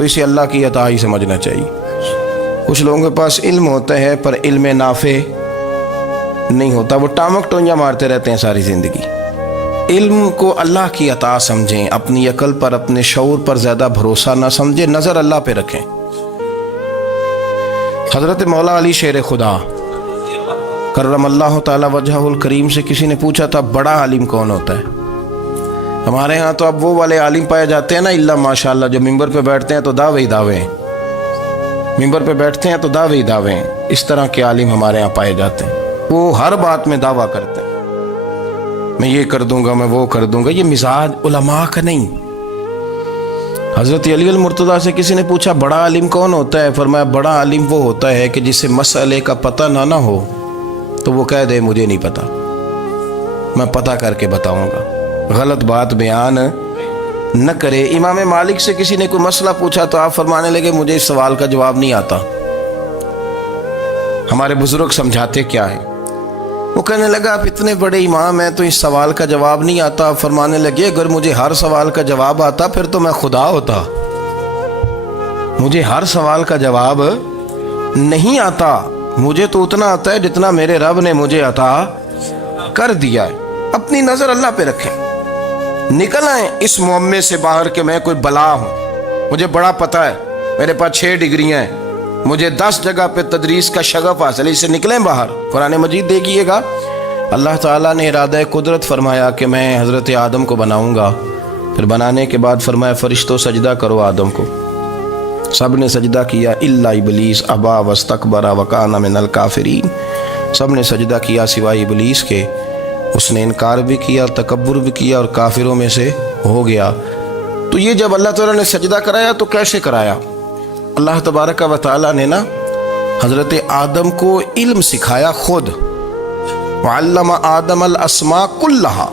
تو اسے اللہ کی عطا ہی سمجھنا چاہیے۔ کچھ لوگوں کے پاس علم ہوتا ہے پر علم نافع نہیں ہوتا، وہ ٹامک ٹونجا مارتے رہتے ہیں ساری زندگی۔ علم کو اللہ کی عطا سمجھیں، اپنی عقل پر اپنے شعور پر زیادہ بھروسہ نہ سمجھیں، نظر اللہ پہ رکھیں۔ حضرت مولا علی شیر خدا کرم اللہ تعالی وجہہ الکریم سے کسی نے پوچھا تھا بڑا عالم کون ہوتا ہے؟ ہمارے ہاں تو اب وہ والے عالم پائے جاتے ہیں نا، اللہ ماشاءاللہ، جو ممبر پہ بیٹھتے ہیں تو دعوے ہی دعوے ہیں، ممبر پہ بیٹھتے ہیں تو دعوے ہی دعوے ہیں۔ اس طرح کے عالم ہمارے ہاں پائے جاتے ہیں، وہ ہر بات میں دعویٰ کرتے ہیں، میں یہ کر دوں گا، میں وہ کر دوں گا۔ یہ مزاج علماء کا نہیں۔ حضرت علی المرتضیٰ سے کسی نے پوچھا بڑا عالم کون ہوتا ہے؟ فرمایا بڑا عالم وہ ہوتا ہے کہ جسے مسئلے کا پتہ نہ ہو تو وہ کہہ دے مجھے نہیں پتا، میں پتہ کر کے بتاؤں گا، غلط بات بیان نہ کرے۔ امام مالک سے کسی نے کوئی مسئلہ پوچھا تو آپ فرمانے لگے مجھے اس سوال کا جواب نہیں آتا، ہمارے بزرگ سمجھاتے کیا ہے؟ وہ کہنے لگا آپ اتنے بڑے امام ہیں تو اس سوال کا جواب نہیں آتا۔ آپ فرمانے لگے اگر مجھے ہر سوال کا جواب آتا پھر تو میں خدا ہوتا، مجھے ہر سوال کا جواب نہیں آتا، مجھے تو اتنا آتا ہے جتنا میرے رب نے مجھے عطا کر دیا ہے۔ اپنی نظر اللہ پہ رکھیں، نکل آئیں اس معمے سے باہر کہ میں کوئی بلا ہوں، مجھے بڑا پتہ ہے، میرے پاس 6 ڈگریاں ہیں، مجھے 10 جگہ پہ تدریس کا شغف حاصل ہے، اس سے نکلیں باہر۔ قرآن مجید دیکھیے گا، اللہ تعالیٰ نے ارادہ قدرت فرمایا کہ میں حضرت آدم کو بناؤں گا، پھر بنانے کے بعد فرمایا فرشتوں سجدہ کرو آدم کو، سب نے سجدہ کیا الا ابلیس ابا واستکبر وکان من الکافرین، سب نے سجدہ کیا سوائے ابلیس کے، اس نے انکار بھی کیا، تکبر بھی کیا اور کافروں میں سے ہو گیا۔ تو یہ جب اللہ تعالیٰ نے سجدہ کرایا تو کیسے کرایا؟ اللہ تبارک و تعالیٰ نے نا حضرت آدم کو علم سکھایا خود، وعلم آدم الاسماء کلہا،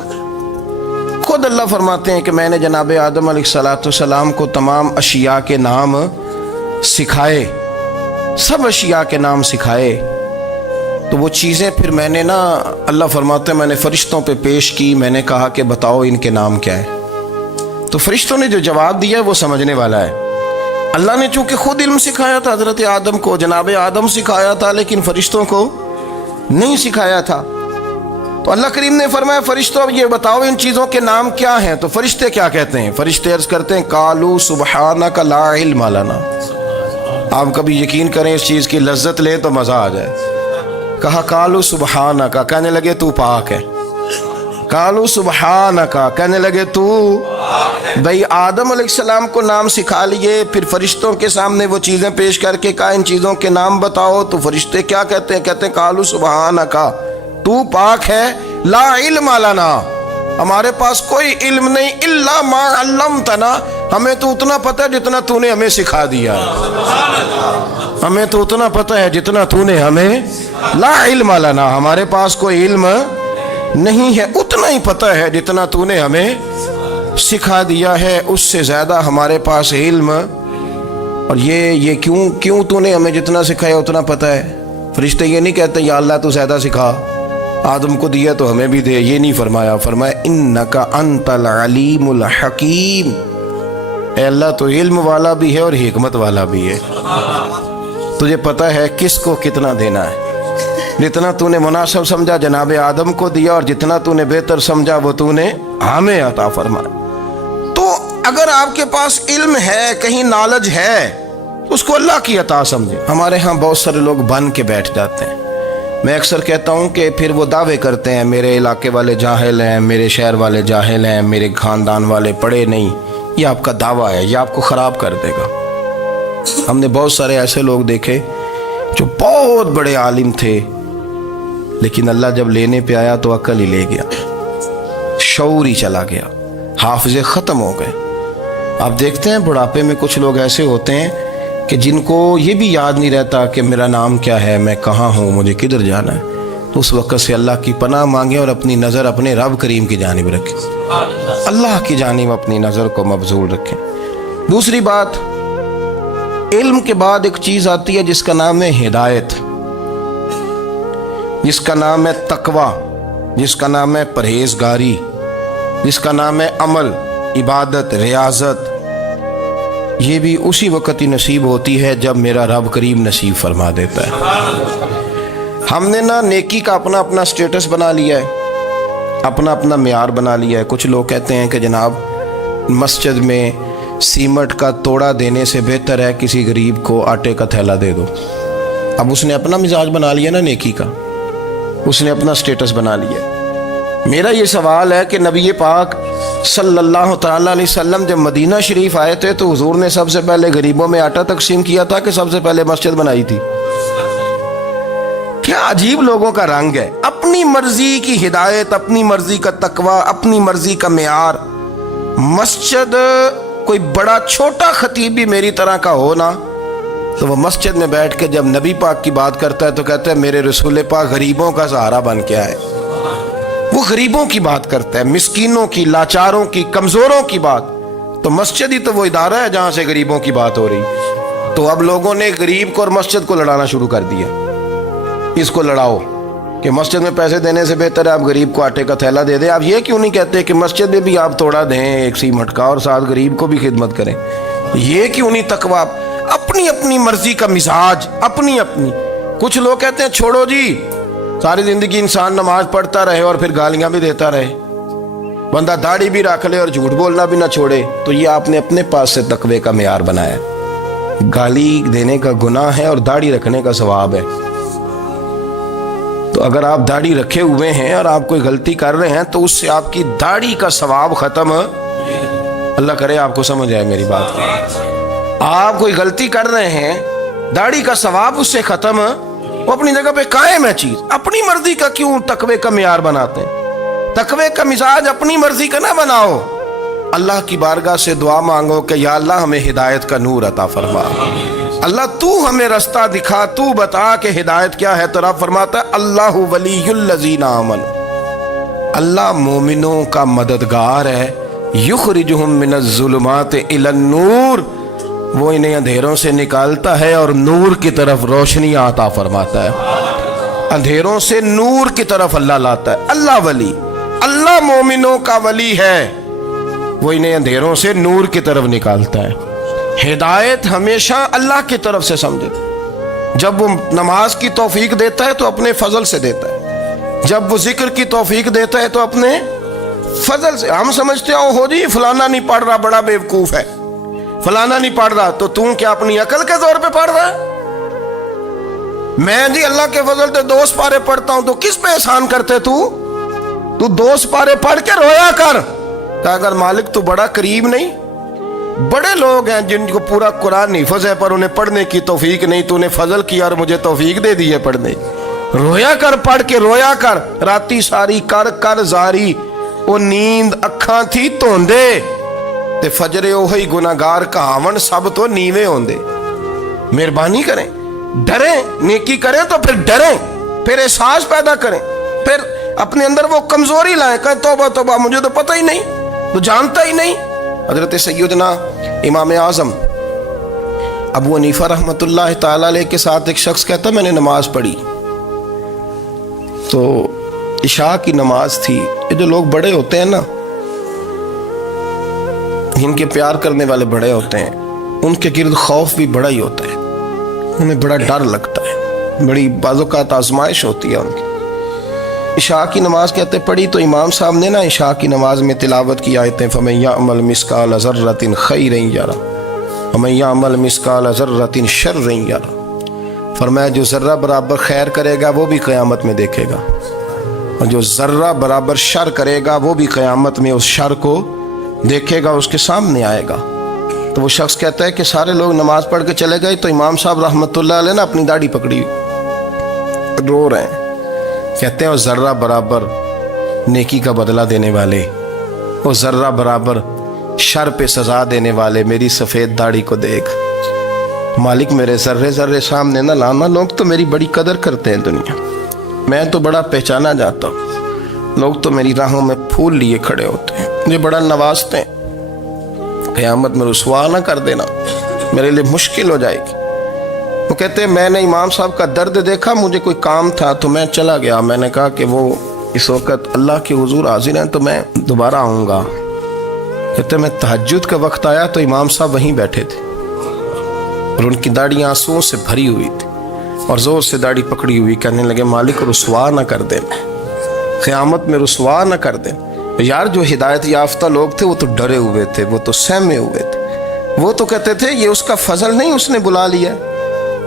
خود اللہ فرماتے ہیں کہ میں نے جناب آدم علیہ السلام کو تمام اشیاء کے نام سکھائے، سب اشیاء کے نام سکھائے۔ تو وہ چیزیں پھر میں نے نا، اللہ فرماتے ہیں میں نے فرشتوں پہ پیش کی، میں نے کہا کہ بتاؤ ان کے نام کیا ہے، تو فرشتوں نے جو جواب دیا وہ سمجھنے والا ہے۔ اللہ نے چونکہ خود علم سکھایا تھا حضرت آدم کو، جناب آدم سکھایا تھا، لیکن فرشتوں کو نہیں سکھایا تھا۔ تو اللہ کریم نے فرمایا فرشتوں اب یہ بتاؤ ان چیزوں کے نام کیا ہیں؟ تو فرشتے کیا کہتے ہیں؟ فرشتے عرض کرتے ہیں قالوا سبحانک لا علم لنا۔ آپ کبھی یقین کریں اس چیز کی لذت لیں تو مزہ آ جائے۔ کہا قالوا سبحانک، کہنے لگے تو پاک ہے، قالوا سبحانک، کہنے لگے تو بھئی آدم علیہ السلام کو نام سکھا لیے، پھر فرشتوں کے سامنے وہ چیزیں پیش کر کے کہا ان چیزوں کے نام بتاؤ، تو فرشتے کیا کہتے ہیں؟ کہتے ہیں قالوا سبحانک، تو پاک ہے، لا علم لنا، ہمارے پاس کوئی علم نہیں، الا ما علمتنا، ہمیں تو اتنا پتہ ہے جتنا تو نے ہمیں سکھا دیا ہے، ہمیں تو اتنا پتہ ہے جتنا تو نے ہمیں، لا علم لنا، ہمارے پاس کوئی علم نہیں ہے، اتنا ہی پتہ ہے جتنا تو نے ہمیں سکھا دیا ہے، اس سے زیادہ ہمارے پاس علم۔ اور یہ کیوں تو نے ہمیں جتنا سکھایا اتنا پتہ ہے؟ فرشتے یہ نہیں کہتے یا اللہ تو زیادہ سکھا، آدم کو دیا تو ہمیں بھی دے، یہ نہیں فرمایا، فرمایا انکا انت العلیم الحکیم، اے اللہ تو علم والا بھی ہے اور حکمت والا بھی ہے، تجھے پتہ ہے کس کو کتنا دینا ہے، جتنا تو نے مناسب سمجھا جناب آدم کو دیا، اور جتنا تو نے بہتر سمجھا وہ تو نے ہمیں عطا فرمایا۔ تو اگر آپ کے پاس علم ہے، کہیں نالج ہے، اس کو اللہ کی عطا سمجھے۔ ہمارے ہاں بہت سارے لوگ بن کے بیٹھ جاتے ہیں، میں اکثر کہتا ہوں کہ پھر وہ دعوے کرتے ہیں میرے علاقے والے جاہل ہیں، میرے شہر والے جاہل ہیں، میرے خاندان والے پڑھے نہیں۔ یہ آپ کا دعویٰ ہے، یہ آپ کو خراب کر دے گا۔ ہم نے بہت سارے ایسے لوگ دیکھے جو بہت بڑے عالم تھے، لیکن اللہ جب لینے پہ آیا تو عقل ہی لے گیا، شعور ہی چلا گیا، حافظے ختم ہو گئے۔ آپ دیکھتے ہیں بڑھاپے میں کچھ لوگ ایسے ہوتے ہیں کہ جن کو یہ بھی یاد نہیں رہتا کہ میرا نام کیا ہے، میں کہاں ہوں، مجھے کدھر جانا ہے۔ تو اس وقت سے اللہ کی پناہ مانگیں اور اپنی نظر اپنے رب کریم کی جانب رکھیں، اللہ کی جانب اپنی نظر کو مبذول رکھیں۔ دوسری بات، علم کے بعد ایک چیز آتی ہے جس کا نام ہے ہدایت، جس کا نام ہے تقوی، جس کا نام ہے پرہیزگاری، جس کا نام ہے عمل، عبادت، ریاضت۔ یہ بھی اسی وقت ہی نصیب ہوتی ہے جب میرا رب کریم نصیب فرما دیتا ہے۔ ہم نے نا نیکی کا اپنا اپنا سٹیٹس بنا لیا ہے، اپنا اپنا معیار بنا لیا ہے۔ کچھ لوگ کہتے ہیں کہ جناب مسجد میں سیمٹ کا توڑا دینے سے بہتر ہے کسی غریب کو آٹے کا تھیلا دے دو۔ اب اس نے اپنا مزاج بنا لیا نا نیکی کا، اس نے اپنا سٹیٹس بنا لیا۔ میرا یہ سوال ہے کہ نبی پاک صلی اللہ تعالیٰ علیہ وسلم جب مدینہ شریف آئے تھے تو حضور نے سب سے پہلے غریبوں میں آٹا تقسیم کیا تھا کہ سب سے پہلے مسجد بنائی تھی؟ کیا عجیب لوگوں کا رنگ ہے، اپنی مرضی کی ہدایت، اپنی مرضی کا تقوی، اپنی مرضی کا معیار۔ مسجد کوئی بڑا چھوٹا خطیب بھی میری طرح کا ہو نا تو وہ مسجد میں بیٹھ کے جب نبی پاک کی بات کرتا ہے تو کہتا ہے میرے رسول پاک غریبوں کا سہارا بن کے آئے۔ وہ غریبوں کی بات کرتا ہے، مسکینوں کی، لاچاروں کی، کمزوروں کی بات۔ تو مسجد ہی تو وہ ادارہ ہے جہاں سے غریبوں کی بات ہو رہی۔ تو اب لوگوں نے غریب کو اور مسجد کو لڑانا شروع کر دیا، اس کو لڑاؤ کہ مسجد میں پیسے دینے سے بہتر ہے آپ غریب کو آٹے کا تھیلا دے دیں۔ آپ یہ کیوں نہیں کہتے کہ مسجد میں بھی آپ توڑا دیں ایک سیمٹ کا اور ساتھ غریب کو بھی خدمت کریں؟ یہ کیوں نہیں تقویٰ؟ اپنی اپنی مرضی کا مزاج، اپنی اپنی۔ کچھ لوگ کہتے ہیں چھوڑو جی، ساری زندگی انسان نماز پڑھتا رہے اور پھر گالیاں بھی دیتا رہے، بندہ داڑھی بھی رکھ لے اور جھوٹ بولنا بھی نہ چھوڑے۔ تو یہ آپ نے اپنے پاس سے تقوی کا معیار بنایا۔ گالی دینے کا گناہ ہے اور داڑھی رکھنے کا ثواب ہے۔ تو اگر آپ داڑھی رکھے ہوئے ہیں اور آپ کوئی غلطی کر رہے ہیں تو اس سے آپ کی داڑھی کا ثواب ختم، اللہ کرے آپ کو سمجھ آئے میری بات۔ آپ کوئی غلطی کر رہے ہیں، داڑھی کا ثواب اس سے ختم، وہ اپنی جگہ پہ قائم ہے چیز۔ اپنی مرضی کا کیوں تقوی کا معیار بناتے ہیں؟ تقوی کا مزاج اپنی مرضی کا نہ بناؤ۔ اللہ کی بارگاہ سے دعا مانگو کہ یا اللہ ہمیں ہدایت کا نور عطا فرما، اللہ تو ہمیں رستہ دکھا، تو بتا کہ ہدایت کیا ہے۔ تو رب فرماتا ہے اللہ ولی الذین آمنوا، اللہ مومنوں کا مددگار ہے، یخرجہم من الظلمات الی النور، وہ انہیں اندھیروں سے نکالتا ہے اور نور کی طرف روشنی عطا فرماتا ہے۔ اندھیروں سے نور کی طرف اللہ لاتا ہے۔ اللہ ولی، اللہ مومنوں کا ولی ہے، وہ انہیں اندھیروں سے نور کی طرف نکالتا ہے۔ ہدایت ہمیشہ اللہ کی طرف سے سمجھے۔ جب وہ نماز کی توفیق دیتا ہے تو اپنے فضل سے دیتا ہے، جب وہ ذکر کی توفیق دیتا ہے تو اپنے فضل سے۔ ہم سمجھتے ہیں ہو جی فلانا نہیں پڑھ رہا بڑا بیوقوف ہے، فلانا نہیں پڑھ رہا، تو تم کیا اپنی عقل کے زور پہ پڑھ رہا ہے؟ میں جی اللہ کے فضل سے 2 سپارے پڑھتا ہوں، تو کس پہ احسان کرتے تو 2 سپارے پڑھ کے رویا کر کہ اگر مالک تو بڑا قریب نہیں۔ بڑے لوگ ہیں جن کو پورا قرآن حفظ ہے پر انہیں پڑھنے کی توفیق نہیں، تو انہیں فضل کیا اور مجھے توفیق دے دی ہے پڑھنے۔ رویا کر، پڑھ کے رویا کر، راتی ساری کر کر زاری، وہ نیند اکھاں تھی توندے تے فجرے اوہی گناہگار کہاون سب تو نیوے ہوندے۔ مہربانی کریں، ڈریں، نیکی کریں تو پھر ڈریں، پھر احساس پیدا کریں، پھر اپنے اندر وہ کمزوری لائیں، کہیں توبہ توبہ مجھے تو پتہ ہی نہیں، تو جانتا ہی نہیں۔ حضرت سیدنا امام اعظم ابو حنیفہ رحمۃ اللہ تعالیٰ علیہ کے ساتھ ایک شخص کہتا میں نے نماز پڑھی تو عشاء کی نماز تھی۔ یہ جو لوگ بڑے ہوتے ہیں نا، ان کے پیار کرنے والے بڑے ہوتے ہیں، ان کے گرد خوف بھی بڑا ہی ہوتا ہے، انہیں بڑا ڈر لگتا ہے، بڑی بعض اوقات آزمائش ہوتی ہے ان کی۔ عشاء کی نماز کہتے پڑھی تو امام صاحب نے نا عشاء کی نماز میں تلاوت کی آیتیں فَمَن يَعْمَلْ مِثْقَالَ ذَرَّةٍ خَيْرًا يَرَهُ وَمَن يَعْمَلْ مِثْقَالَ ذَرَّةٍ شَرًّا يَرَهُ، فرمایا جو ذرہ برابر خیر کرے گا وہ بھی قیامت میں دیکھے گا، اور جو ذرہ برابر شر کرے گا وہ بھی قیامت میں اس شر کو دیکھے گا، اس کے سامنے آئے گا۔ تو وہ شخص کہتا ہے کہ سارے لوگ نماز پڑھ کے چلے گئے تو امام صاحب رحمۃ اللہ علیہ نے اپنی داڑھی پکڑی، رو رہے ہیں، کہتے ہیں وہ ذرہ برابر نیکی کا بدلہ دینے والے، وہ ذرہ برابر شر پہ سزا دینے والے میری سفید داڑھی کو دیکھ، مالک میرے ذرے ذرے سامنے نہ لانا، لوگ تو میری بڑی قدر کرتے ہیں دنیا، میں تو بڑا پہچانا جاتا ہوں، لوگ تو میری راہوں میں پھول لیے کھڑے ہوتے ہیں، مجھے بڑا نوازتے ہیں، قیامت میں رسوا نہ کر دینا، میرے لیے مشکل ہو جائے گی۔ وہ کہتے ہیں میں نے امام صاحب کا درد دیکھا، مجھے کوئی کام تھا تو میں چلا گیا، میں نے کہا کہ وہ اس وقت اللہ کے حضور حاضر ہیں تو میں دوبارہ آؤں گا۔ کہتے ہیں میں تہجد کا وقت آیا تو امام صاحب وہیں بیٹھے تھے، اور ان کی داڑھی آنسوؤں سے بھری ہوئی تھی اور زور سے داڑھی پکڑی ہوئی کہنے لگے مالک رسوا نہ کر دے، قیامت میں رسوا نہ کر دے۔ یار جو ہدایت یافتہ لوگ تھے وہ تو ڈرے ہوئے تھے، وہ تو سہمے ہوئے تھے، وہ تو کہتے تھے یہ اس کا فضل نہیں، اس نے بلا لیا،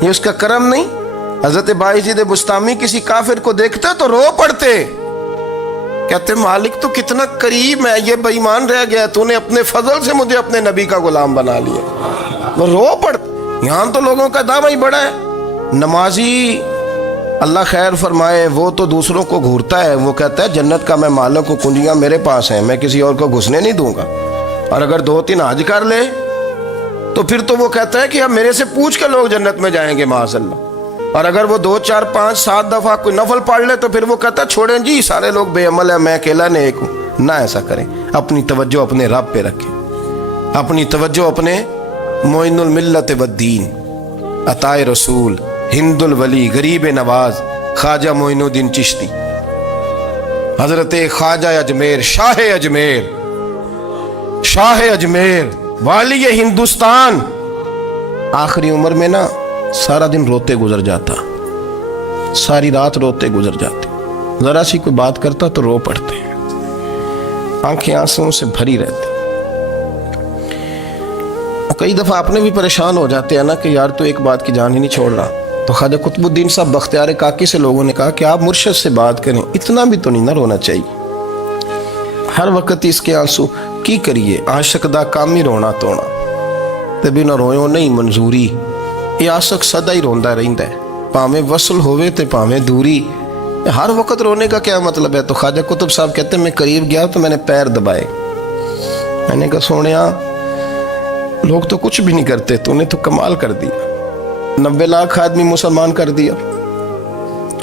یہ اس کا کرم نہیں۔ حضرت باعزید بستامی کسی کافر کو دیکھتے تو رو پڑتے، کہتے مالک تو کتنا قریب ہے، یہ بے ایمان رہ گیا، تو نے اپنے فضل سے مجھے اپنے نبی کا غلام بنا لیا۔ وہ رو پڑتے۔ یہاں تو لوگوں کا دعویٰ ہی بڑا ہے۔ نمازی اللہ خیر فرمائے وہ تو دوسروں کو گھورتا ہے، وہ کہتا ہے جنت کا میں مالک ہوں، کنجیاں میرے پاس ہیں، میں کسی اور کو گھسنے نہیں دوں گا۔ اور اگر 2-3 حج کر لے تو پھر تو وہ کہتا ہے کہ اب میرے سے پوچھ کے لوگ جنت میں جائیں گے معاذ اللہ۔ اور اگر وہ 2 4 5 7 دفعہ کوئی نفل پڑھ لے تو پھر وہ کہتا ہے چھوڑیں جی سارے لوگ بے عمل ہیں، میں اکیلا نیک ہوں۔ نہ ایسا کریں، اپنی توجہ اپنے رب پہ رکھیں، اپنی توجہ اپنے معین الملت والدین، عطائے رسول، ہند الولی، غریب نواز، خواجہ معین الدین چشتی، حضرت خواجہ اجمیر، شاہ اجمیر، شاہ اجمیر، والی ہندوستان۔ آخری عمر میں نا سارا دن روتے گزر جاتا، ساری رات روتے گزر جاتے، ذرا سی کوئی بات کرتا تو رو پڑتے، آنکھیں آنسوں سے بھری رہتی۔ کئی دفعہ اپنے بھی پریشان ہو جاتے ہیں نا کہ یار تو ایک بات کی جان ہی نہیں چھوڑ رہا۔ تو خواجہ قطب الدین صاحب بختیار کاکی سے لوگوں نے کہا کہ آپ مرشد سے بات کریں، اتنا بھی تو نہیں نہ رونا چاہیے، ہر وقت اس کے آنسو کی کریے، عاشق دا کام ہی رونا تونا تے بنا رویوں نہیں منظوری۔ یہ عاشق سدا ہی روندا رہندا ہے، پاویں وصل ہوئے تے پاویں دوری، ہر وقت رونے کا کیا مطلب ہے؟ تو خواجہ قطب صاحب کہتے ہیں میں قریب گیا تو میں نے پیر دبائے، میں نے کہا سونیا لوگ تو کچھ بھی نہیں کرتے، تو نے تو کمال کر دیا، 90 لاکھ آدمی مسلمان کر دیا،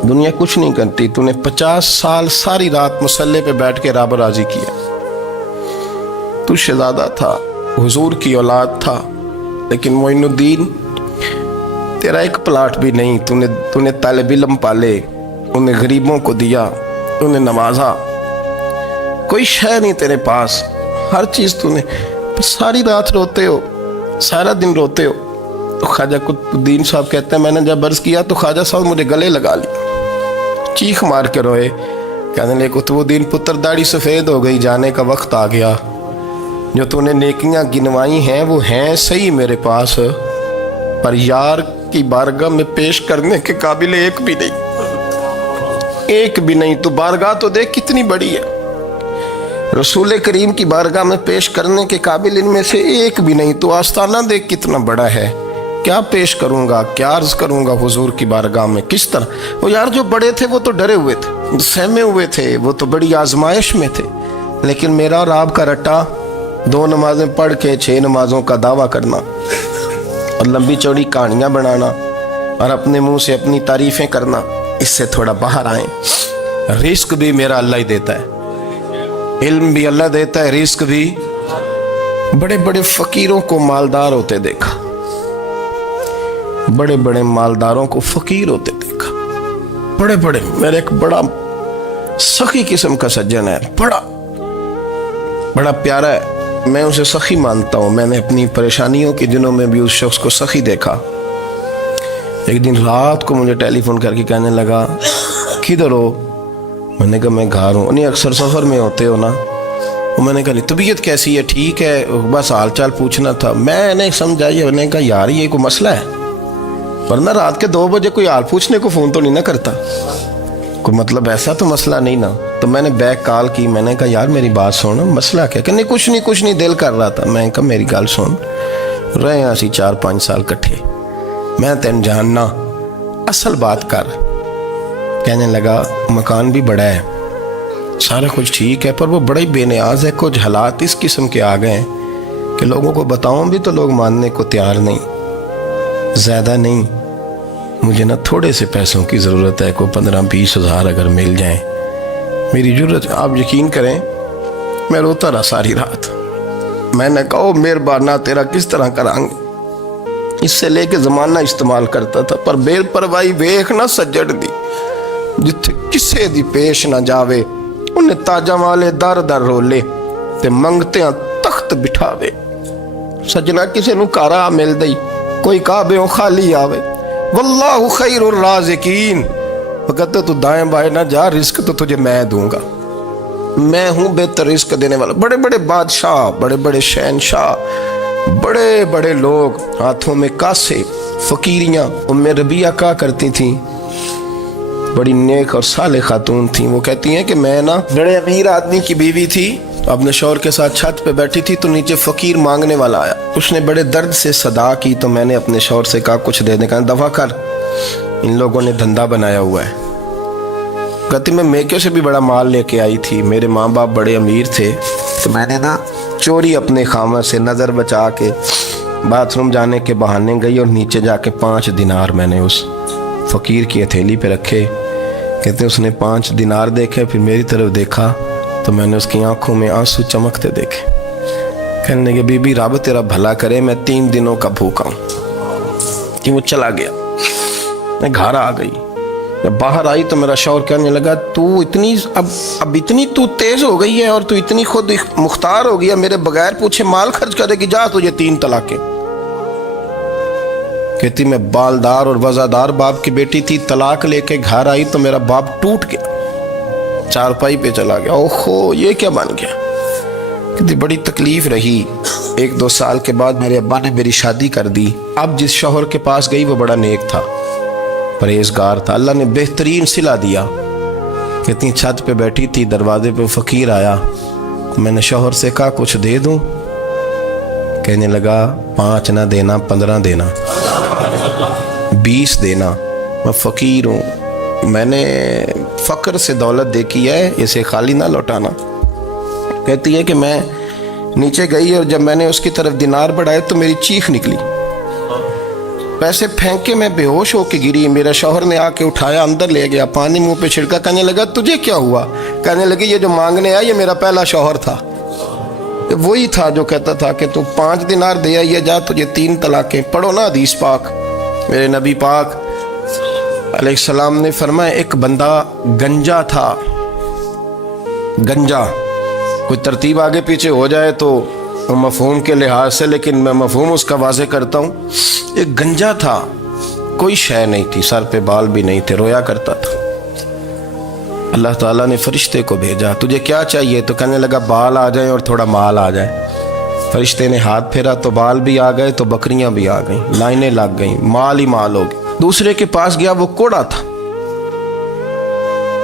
دنیا کچھ نہیں کرتی، تو نے 50 سال ساری رات مسلح پہ بیٹھ کے رب راضی کیا۔ تو شہزادہ تھا، حضور کی اولاد تھا، لیکن معین الدین تیرا ایک پلاٹ بھی نہیں، تو نے طالب علم پالے، انہیں غریبوں کو دیا، انہیں نوازا، کوئی شے نہیں تیرے پاس، ہر چیز تو نے، ساری رات روتے ہو، سارا دن روتے ہو۔ تو خواجہ قطب الدین صاحب کہتے ہیں میں نے جب عرض کیا تو خواجہ صاحب مجھے گلے لگا لیا، چیخ مار کے روئے، کہنے لگے قطب الدین پتر داڑھی سفید ہو گئی، جانے کا وقت آ گیا، جو تو نے نیکیاں گنوائی ہیں وہ ہیں صحیح میرے پاس، پر یار کی بارگاہ میں پیش کرنے کے قابل ایک بھی نہیں، ایک بھی نہیں۔ تو بارگاہ تو دیکھ کتنی بڑی ہے، رسول کریم کی بارگاہ میں پیش کرنے کے قابل ان میں سے ایک بھی نہیں، تو آستانہ دیکھ کتنا بڑا ہے، کیا پیش کروں گا، کیا عرض کروں گا حضور کی بارگاہ میں، کس طرح؟ وہ یار جو بڑے تھے وہ تو ڈرے ہوئے تھے، سہمے ہوئے تھے، وہ تو بڑی آزمائش میں تھے، لیکن میرا اور آپ کا رٹا 2 نمازیں پڑھ کے 6 نمازوں کا دعویٰ کرنا اور لمبی چوڑی کہانیاں بنانا اور اپنے منہ سے اپنی تعریفیں کرنا، اس سے تھوڑا باہر آئیں۔ رزق بھی میرا اللہ ہی دیتا ہے، علم بھی اللہ دیتا ہے، رزق بھی۔ بڑے بڑے فقیروں کو مالدار ہوتے دیکھا، بڑے بڑے مالداروں کو فقیر ہوتے دیکھا، بڑے بڑے، میرے ایک بڑا سخی قسم کا سجن ہے، بڑا پیارا ہے، میں اسے سخی مانتا ہوں، میں نے اپنی پریشانیوں کے دنوں میں بھی اس شخص کو سخی دیکھا۔ ایک دن رات کو مجھے ٹیلی فون کر کے کہنے لگا کدھر ہو؟ میں نے کہا میں گھر ہوں۔ نہیں اکثر سفر میں ہوتے ہو نا؟ میں نے کہا طبیعت کیسی ہے؟ ٹھیک ہے، بس حال چال پوچھنا تھا۔ میں نے سمجھا، میں نے کہا یار یہ کوئی مسئلہ ہے، ورنہ رات کے 2 بجے کوئی حال پوچھنے کو فون تو نہیں نہ کرتا، کوئی مطلب ایسا تو مسئلہ نہیں نا۔ تو میں نے بیک کال کی، میں نے کہا یار میری بات سن، مسئلہ کیا؟ کہ نہیں کچھ نہیں دل کر رہا تھا۔ میں نے کہا میری گل سن، رہے ہیں اسی 4-5 سال کٹھے، میں تین جاننا، اصل بات کر۔ کہنے لگا مکان بھی بڑا ہے، سارا کچھ ٹھیک ہے، پر وہ بڑا ہی بے نیاز ہے، کچھ حالات اس قسم کے آ گئے ہیں کہ لوگوں کو بتاؤں بھی تو لوگ ماننے کو تیار نہیں، زیادہ نہیں، مجھے نا تھوڑے سے پیسوں کی ضرورت ہے، کوئی 15-20 ہزار اگر مل جائیں میری ضرورت۔ آپ یقین کریں میں روتا رہا ساری رات۔ میں نے کہا مہربانہ تیرا کس طرح کرانگے، اس سے لے کے زمانہ استعمال کرتا تھا، پر بے پرواہی ویکھ نہ سجڑ دی، جتھے کسے دی پیش نہ جاوے، انہیں تاجاں والے در در رولے تے منگتے ہیں تخت بٹھاوے۔ سجنا کسے نو کارا مل دئی، کوئی کعبے خالی آوے. واللہ خیر الرازقین. وہ کہتے تو دائیں بائیں نہ جا, رزق تو تجھے میں دوں گا, میں ہوں بہتر رزق دینے والا. بڑے بڑے بادشاہ, بڑے بڑے شہنشاہ, بڑے بڑے لوگ, ہاتھوں میں کاسے, فقیریاں. ام ربیعہ کہا کرتی تھیں, بڑی نیک اور صالح خاتون تھیں. وہ کہتی ہیں کہ میں نا بڑے امیر آدمی کی بیوی تھی, اپنے شوہر کے ساتھ چھت پہ بیٹھی تھی تو نیچے فقیر مانگنے والا آیا. اس نے بڑے درد سے صدا کی تو میں نے اپنے شوہر سے کہا کچھ دے دیں. کہا دفع کر, ان لوگوں نے دھندا بنایا ہوا ہے. کہتی میں میکے سے بھی بڑا مال لے کے آئی تھی, میرے ماں باپ بڑے امیر تھے, تو میں نے نا چوری اپنے خامہ سے نظر بچا کے باتھ روم جانے کے بہانے گئی اور نیچے جا کے 5 دینار میں نے اس فقیر کی ہتھیلی پہ رکھے. کہتے اس نے 5 دینار دیکھے, پھر میری طرف دیکھا تو میں نے اس کی آنکھوں میں آنسو چمکتے دیکھے. کہنے لگے بی بی رب تیرا بھلا کرے, میں 3 دنوں کا بھوکا ہوں. کہ وہ چلا گیا. میں گھر آ گئی, جب باہر آئی تو میرا شوہر کہنے لگا تو اتنی اب اتنی تو تیز ہو گئی ہے اور تو اتنی خود مختار ہو گئی ہے, میرے بغیر پوچھے مال خرچ کرے گی, جا تجھے 3 طلاقیں. کہتی میں بالدار اور وزادار باپ کی بیٹی تھی, طلاق لے کے گھر آئی تو میرا باپ ٹوٹ گیا, چارپائی پہ چلا گیا. اوہو یہ کیا بن گیا. کہتی بڑی تکلیف رہی. 1-2 سال کے بعد میرے ابا نے میری شادی کر دی. اب جس شوہر کے پاس گئی وہ بڑا نیک تھا, پرہیزگار تھا, اللہ نے بہترین صلہ دیا. کہتی چھت پہ بیٹھی تھی, دروازے پہ فقیر آیا, میں نے شوہر سے کہا کچھ دے دوں. کہنے لگا 5 نہ دینا, 15 دینا, 20 دینا, میں فقیر ہوں, میں نے فقر سے دولت دیکھی ہے, اسے خالی نہ لوٹانا. کہتی ہے کہ میں نیچے گئی اور جب میں نے اس کی طرف دینار بڑھائے تو میری چیخ نکلی, پیسے پھینک کے میں بے ہوش ہو کے گری. میرا شوہر نے آ کے اٹھایا, اندر لے گیا, پانی منہ پہ چھڑکا. کہنے لگا تجھے کیا ہوا. کہنے لگی یہ جو مانگنے آیا یہ میرا پہلا شوہر تھا, وہی تھا جو کہتا تھا کہ تو 5 دینار دے آئیے, جا تجھے 3 طلاقیں. پڑھو نا حدیث پاک. میرے نبی پاک علیہ السلام نے فرمایا ایک بندہ گنجا تھا. گنجا کوئی ترتیب آگے پیچھے ہو جائے تو مفہوم کے لحاظ سے, لیکن میں مفہوم اس کا واضح کرتا ہوں. ایک گنجا تھا, کوئی شے نہیں تھی, سر پہ بال بھی نہیں تھے, رویا کرتا تھا. اللہ تعالیٰ نے فرشتے کو بھیجا, تجھے کیا چاہیے. تو کہنے لگا بال آ جائیں اور تھوڑا مال آ جائے. فرشتے نے ہاتھ پھیرا تو بال بھی آ گئے, تو بکریاں بھی آ گئیں, لائنیں لگ گئیں, مال ہی مال ہو گئے. دوسرے کے پاس گیا, وہ کوڑا تھا,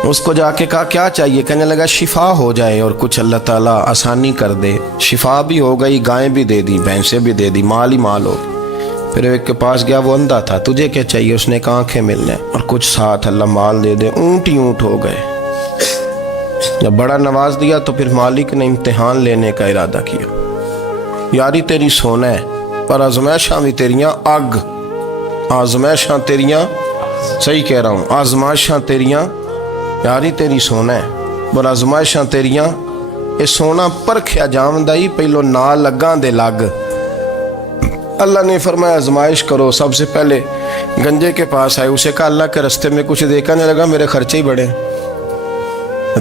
اس کو جا کے کہا کیا چاہیے. کہنے لگا شفا ہو جائے اور کچھ اللہ تعالیٰ آسانی کر دے. شفا بھی ہو گئی, گائیں بھی دے دی, بھینسیں بھی دے دی, مال ہی مال ہو. پھر ایک کے پاس گیا, وہ اندھا تھا, تجھے کیا چاہیے. اس نے کہا آنکھیں ملنے اور کچھ ساتھ اللہ مال دے دے. اونٹ ہی اونٹ ہو گئے. جب بڑا نواز دیا تو پھر مالک نے امتحان لینے کا ارادہ کیا. یاری تیری سونا ہے پر آزمائشاں بھی تیریاں اگ, آزمائشاں تیریاں, صحیح کہہ رہا ہوں, آزمائشاں تیریاں. یاری تیری سونا ہے پر آزمائشاں تیریاں. یہ سونا پرکھیا جامدائی, پہلو نال لگاں دے لگ. اللہ نے فرمایا آزمائش کرو. سب سے پہلے گنجے کے پاس آئے, اسے کہا اللہ کے رستے میں کچھ دیکھا. نہیں لگا میرے خرچے ہی بڑے,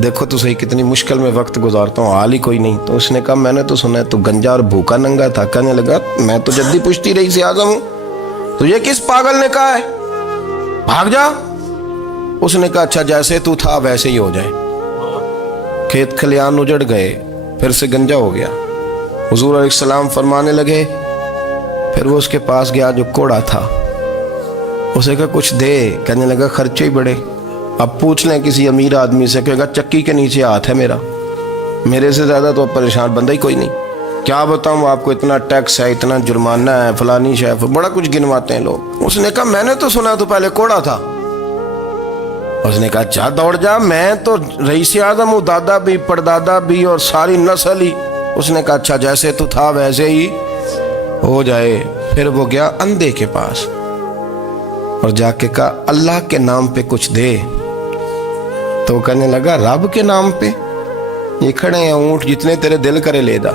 دیکھو تو صحیح کتنی مشکل میں وقت گزارتا ہوں, حال ہی کوئی نہیں. تو اس نے کہا میں نے تو سنا ہے تو گنجا اور بھوکا ننگا تھا. کہنے لگا میں تو جدی پشتی رئیس اعظم ہوں, تجھے کس پاگل نے کہا ہے, بھاگ جا. اس نے کہا اچھا جیسے تو تھا ویسے ہی ہو جائے. کھیت کھلیان اجڑ گئے, پھر سے گنجا ہو گیا. حضور علیہ السلام فرمانے لگے. پھر وہ اس کے پاس گیا جو کوڑا تھا, اسے کہا کچھ دے. کہنے لگا خرچے ہی بڑے. اب پوچھ لیں کسی امیر آدمی سے, کہے گا چکی کے نیچے ہاتھ ہے میرا, میرے سے زیادہ تو پریشان بندہ ہی کوئی نہیں. کیا بتاؤں آپ کو, اتنا ٹیکس ہے, اتنا جرمانہ ہے, فلانی شے, بڑا کچھ گنواتے ہیں لوگ. اس نے کہا میں نے تو سنا تو پہلے کوڑا تھا. اس نے کہا جا دوڑ جا, میں تو رئیس اعظم ہوں, دادا بھی پردادا بھی اور ساری نسل ہی. اس نے کہا اچھا جیسے تو تھا ویسے ہی ہو جائے. پھر وہ گیا اندھے کے پاس اور جا کے کہا اللہ کے نام پہ کچھ دے. تو کہنے لگا رب کے نام پہ, یہ کھڑے ہیں اونٹ, جتنے تیرے دل کرے لے دا.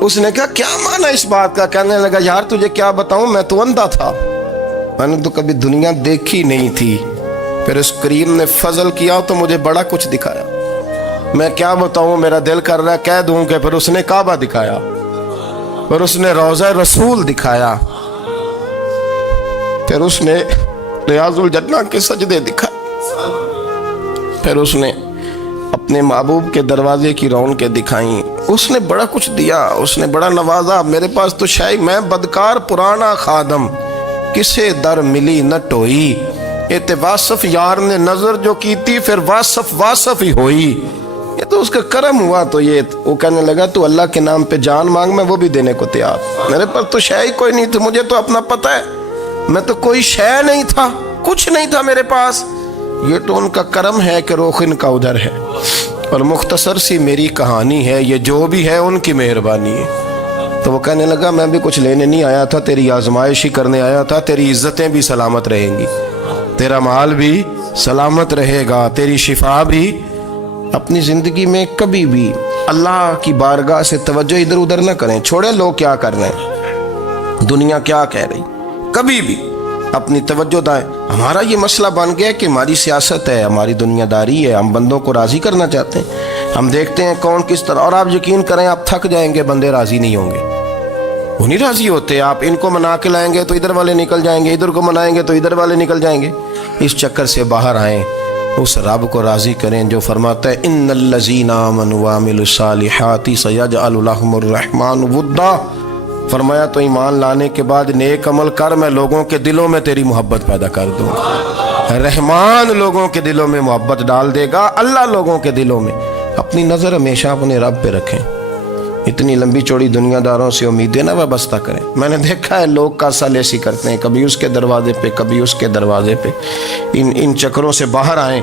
اس نے کہا کیا معنی اس بات کا. کہنے لگا یار تجھے کیا بتاؤں, میں تو اندھا تھا, میں نے تو کبھی دنیا دیکھی نہیں تھی. پھر اس کریم نے فضل کیا تو مجھے بڑا کچھ دکھایا. میں کیا بتاؤں, میرا دل کر رہا ہے کہہ دوں کہ. پھر اس نے کعبہ دکھایا, پھر اس نے روضہ رسول دکھایا, پھر اس نے ریاض الجنہ کے سجدے دکھائے، پھر اس نے اپنے محبوب کے دروازے کی رونقیں دکھائیں، اس نے بڑا کچھ دیا، اس نے بڑا نوازا۔ میرے پاس تو شاید میں بدکار پرانا خادم، کسے در ملی نہ ٹوئی، اے واصف یار نے نظر جو کی تھی، پھر واصف ہی ہوئی۔ یہ تو اس کا کرم ہوا۔ تو یہ وہ کہنے لگا تو اللہ کے نام پہ جان مانگ، میں وہ بھی دینے کو تیار۔ میرے پاس تو شے کوئی نہیں تھی، مجھے تو اپنا پتہ ہے، میں تو کوئی شے نہیں تھا، کچھ نہیں تھا میرے پاس۔ یہ تو ان کا کرم ہے کہ رخ ان کا ادھر ہے، اور مختصر سی میری کہانی ہے، یہ جو بھی ہے ان کی مہربانی ہے۔ تو وہ کہنے لگا میں بھی کچھ لینے نہیں آیا تھا، تیری آزمائش ہی کرنے آیا تھا، تیری عزتیں بھی سلامت رہیں گی، تیرا مال بھی سلامت رہے گا، تیری شفا بھی۔ اپنی زندگی میں کبھی بھی اللہ کی بارگاہ سے توجہ ادھر ادھر نہ کریں، چھوڑیں لوگ کیا کر رہے ہیں، دنیا کیا کہہ رہی، کبھی بھی اپنی توجہ دائیں۔ ہمارا یہ مسئلہ بن گیا کہ ہماری سیاست ہے، ہماری دنیا داری ہے، ہم بندوں کو راضی کرنا چاہتے ہیں، ہم دیکھتے ہیں کون کس طرح، اور آپ یقین کریں آپ تھک جائیں گے، بندے راضی نہیں ہوں گے، وہ نہیں راضی ہوتے۔ آپ ان کو منا کے لائیں گے تو ادھر والے نکل جائیں گے، ادھر کو منائیں گے تو ادھر والے نکل جائیں گے۔ اس چکر سے باہر آئیں، اس رب کو راضی کریں جو فرماتا ہے ان الذین آمنوا وعملوا الصالحات سیجعل لهم الرحمن ودا۔ فرمایا تو ایمان لانے کے بعد نیک عمل کر، میں لوگوں کے دلوں میں تیری محبت پیدا کر دوں گا۔ رحمان لوگوں کے دلوں میں محبت ڈال دے گا، اللہ لوگوں کے دلوں میں۔ اپنی نظر ہمیشہ اپنے رب پہ رکھیں، اتنی لمبی چوڑی دنیا داروں سے امیدیں نہ وابستہ کریں۔ میں نے دیکھا ہے لوگ کا سال ایسی کرتے ہیں، کبھی اس کے دروازے پہ کبھی اس کے دروازے پہ۔ ان چکروں سے باہر آئیں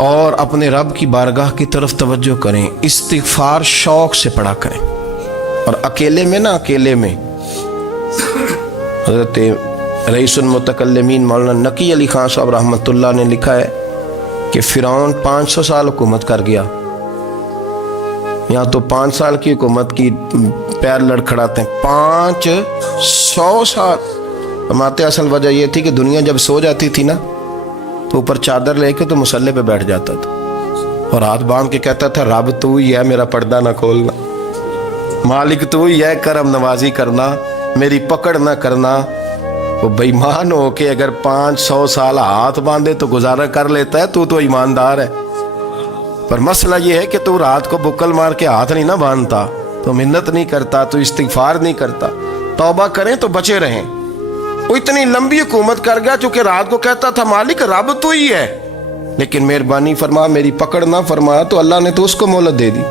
اور اپنے رب کی بارگاہ کی طرف توجہ کریں، استغفار شوق سے پڑھا کریں، اور اکیلے میں نہ، اکیلے میں۔ حضرت رئیس المتکلمین مولانا نقی علی خان صاحب رحمۃ اللہ نے لکھا ہے کہ فرعون 500 سال حکومت کر گیا، یہاں تو 5 سال کی حکومت کی پیر لڑکھڑاتے ہیں، 500 سال۔ فرماتے اصل وجہ یہ تھی کہ دنیا جب سو جاتی تھی نا تو اوپر چادر لے کے تو مصلے پہ بیٹھ جاتا تھا، اور ہاتھ باندھ کے کہتا تھا رب تو ہی ہے، میرا پردہ نہ کھولنا، مالک تو ہی ہے، کرم نوازی کرنا، میری پکڑ نہ کرنا۔ وہ بے ایمان ہو کے اگر 500 سال ہاتھ باندھے تو گزارا کر لیتا ہے، تو ایماندار ہے۔ پر مسئلہ یہ ہے کہ تو رات کو بکل مار کے ہاتھ نہیں نہ باندھتا، تو منت نہیں کرتا، تو استغفار نہیں کرتا۔ توبہ کریں تو بچے رہیں۔ وہ اتنی لمبی حکومت کر گیا چونکہ رات کو کہتا تھا مالک رب تو ہی ہے، لیکن مہربانی فرما، میری پکڑ نہ فرمایا، تو اللہ نے تو اس کو مہلت دے دی۔